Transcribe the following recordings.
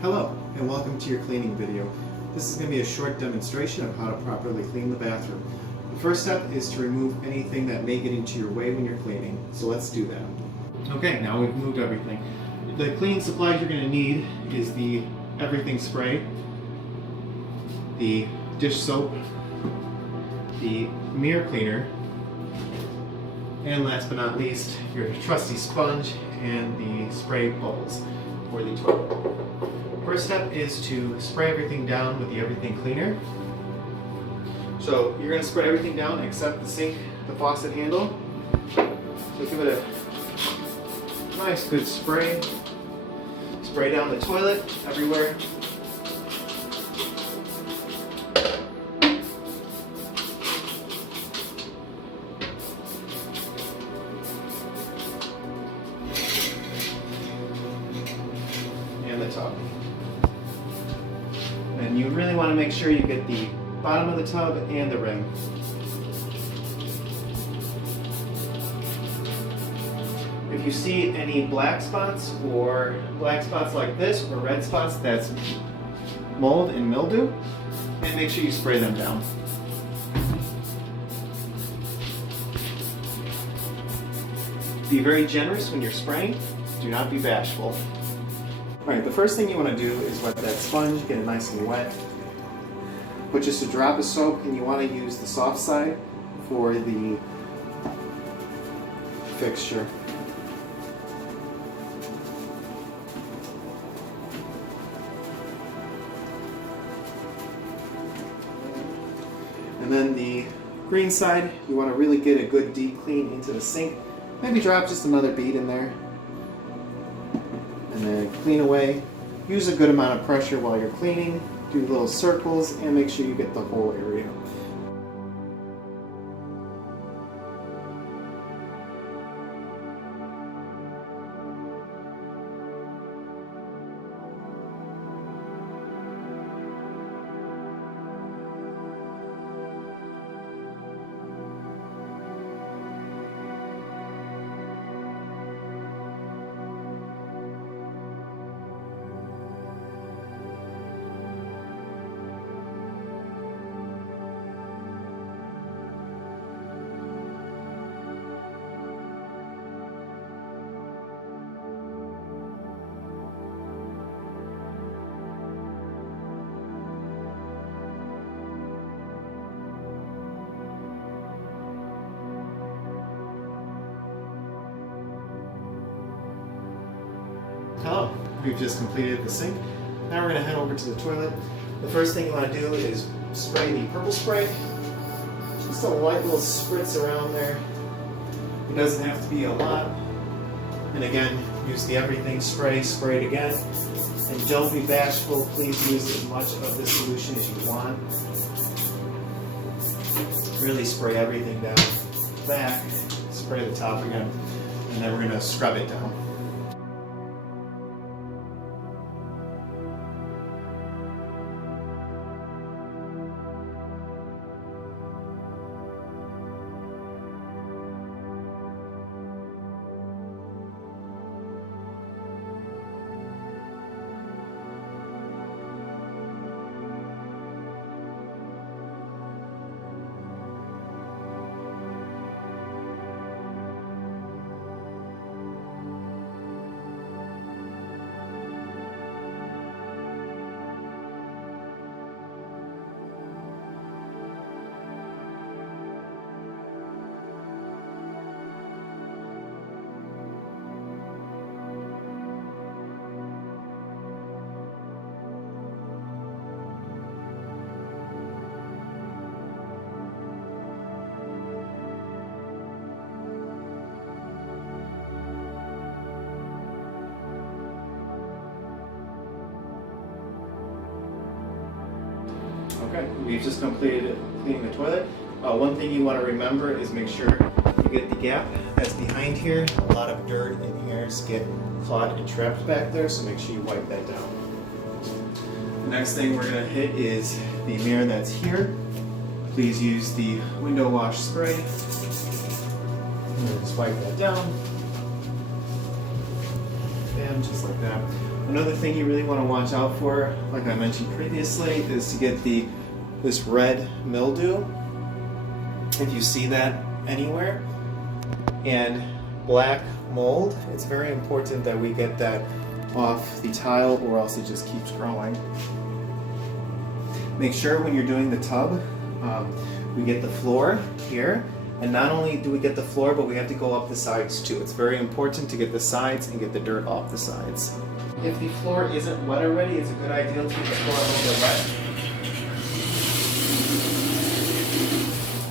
Hello, and welcome to your cleaning video. This is going to be a short demonstration of how to properly clean the bathroom. The first step is to remove anything that may get into your way when you're cleaning, so let's do that. Okay, now we've moved everything. The cleaning supplies you're going to need is the everything spray, the dish soap, the mirror cleaner, and last but not least, your trusty sponge and the spray bubbles for the toilet. First step is to spray everything down with the everything cleaner. So you're going to spray everything down except the sink, the faucet handle. So give it a nice good spray. Spray down the toilet everywhere. And the tub. And you really want to make sure you get the bottom of the tub and the rim. If you see any black spots like this or red spots, that's mold and mildew, and make sure you spray them down. Be very generous when you're spraying. Do not be bashful. Alright, the first thing you want to do is wet that sponge, get it nice and wet. Put just a drop of soap, and you want to use the soft side for the fixture. And then the green side, you want to really get a good deep clean into the sink. Maybe drop just another bead in there. And then clean away. Use a good amount of pressure while you're cleaning. Do little circles and make sure you get the whole area. Hello, we've just completed the sink. Now we're going to head over to the toilet. The first thing you want to do is spray the purple spray. Just a light little spritz around there. It doesn't have to be a lot. And again, use the everything spray, spray it again. And don't be bashful, please use as much of the solution as you want. Really spray everything down. Back, spray the top again, and then we're going to scrub it down. Okay, we've just completed cleaning the toilet. One thing you want to remember is make sure you get the gap that's behind here. A lot of dirt and hairs get clogged and trapped back there, so make sure you wipe that down. The next thing we're going to hit is the mirror that's here. Please use the window wash spray. And just wipe that down. and just like that. Another thing you really want to watch out for, like I mentioned previously, is to get this red mildew, if you see that anywhere, and black mold. It's very important that we get that off the tile or else it just keeps growing. Make sure when you're doing the tub, we get the floor here, and not only do we get the floor, but we have to go up the sides too. It's very important to get the sides and get the dirt off the sides. If the floor isn't wet already, it's a good idea to get the floor a little bit wet.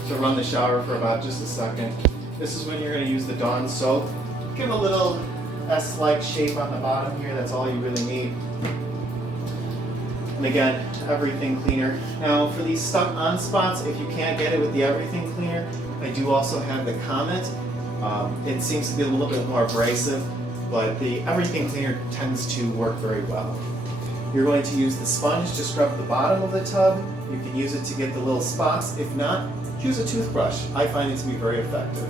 So run the shower for about just a second. This is when you're going to use the Dawn soap. Give a little S-like shape on the bottom here, that's all you really need. And again, everything cleaner. Now for these stuck on spots, if you can't get it with the everything cleaner, I do also have the Comet. It seems to be a little bit more abrasive, but the everything cleaner tends to work very well. You're going to use the sponge to scrub the bottom of the tub. You can use it to get the little spots. If not, use a toothbrush. I find it to be very effective.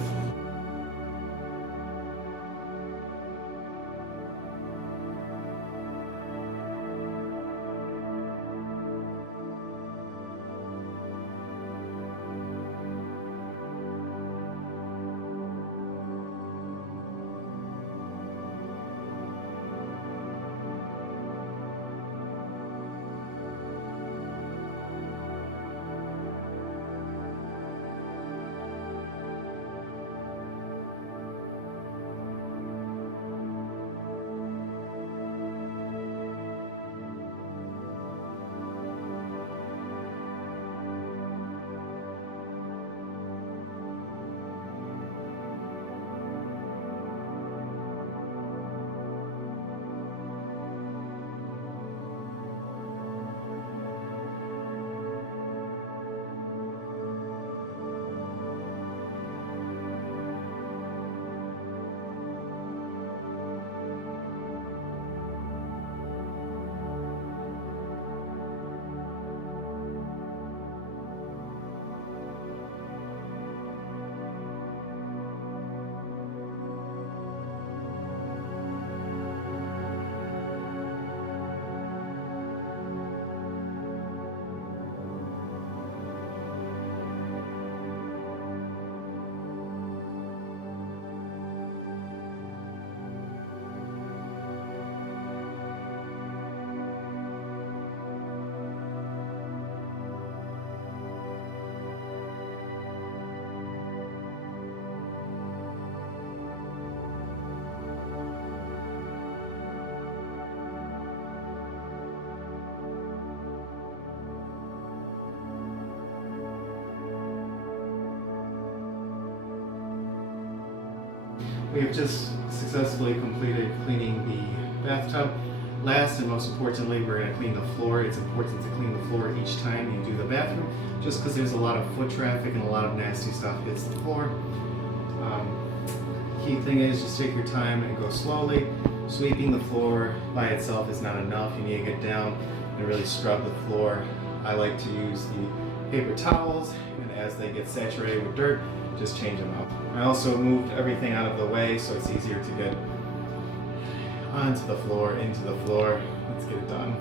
We have just successfully completed cleaning the bathtub. Last and most importantly, we're going to clean the floor. It's important to clean the floor each time you do the bathroom, just because there's a lot of foot traffic and a lot of nasty stuff hits the floor. Key thing is just take your time and go slowly. Sweeping the floor by itself is not enough. You need to get down and really scrub the floor. I like to use the paper towels, and as they get saturated with dirt, just change them out. I also moved everything out of the way so it's easier to get onto the floor, into the floor. Let's get it done.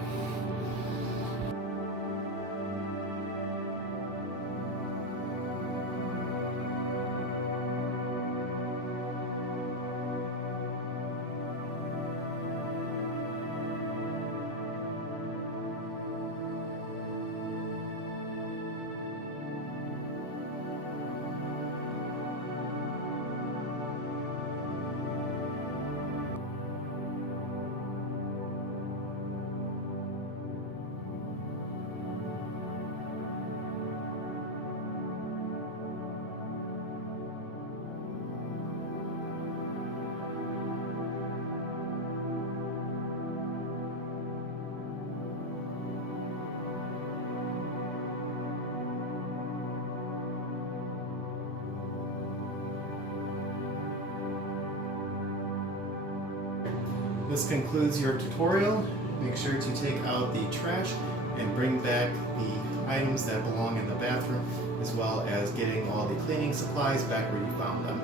This concludes your tutorial. Make sure to take out the trash and bring back the items that belong in the bathroom, as well as getting all the cleaning supplies back where you found them.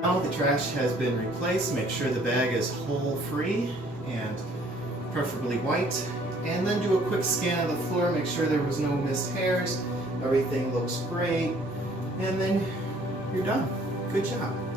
Now the trash has been replaced. Make sure the bag is hole free and preferably white. And then do a quick scan of the floor, make sure there was no missed hairs, everything looks great, and then you're done. Good job.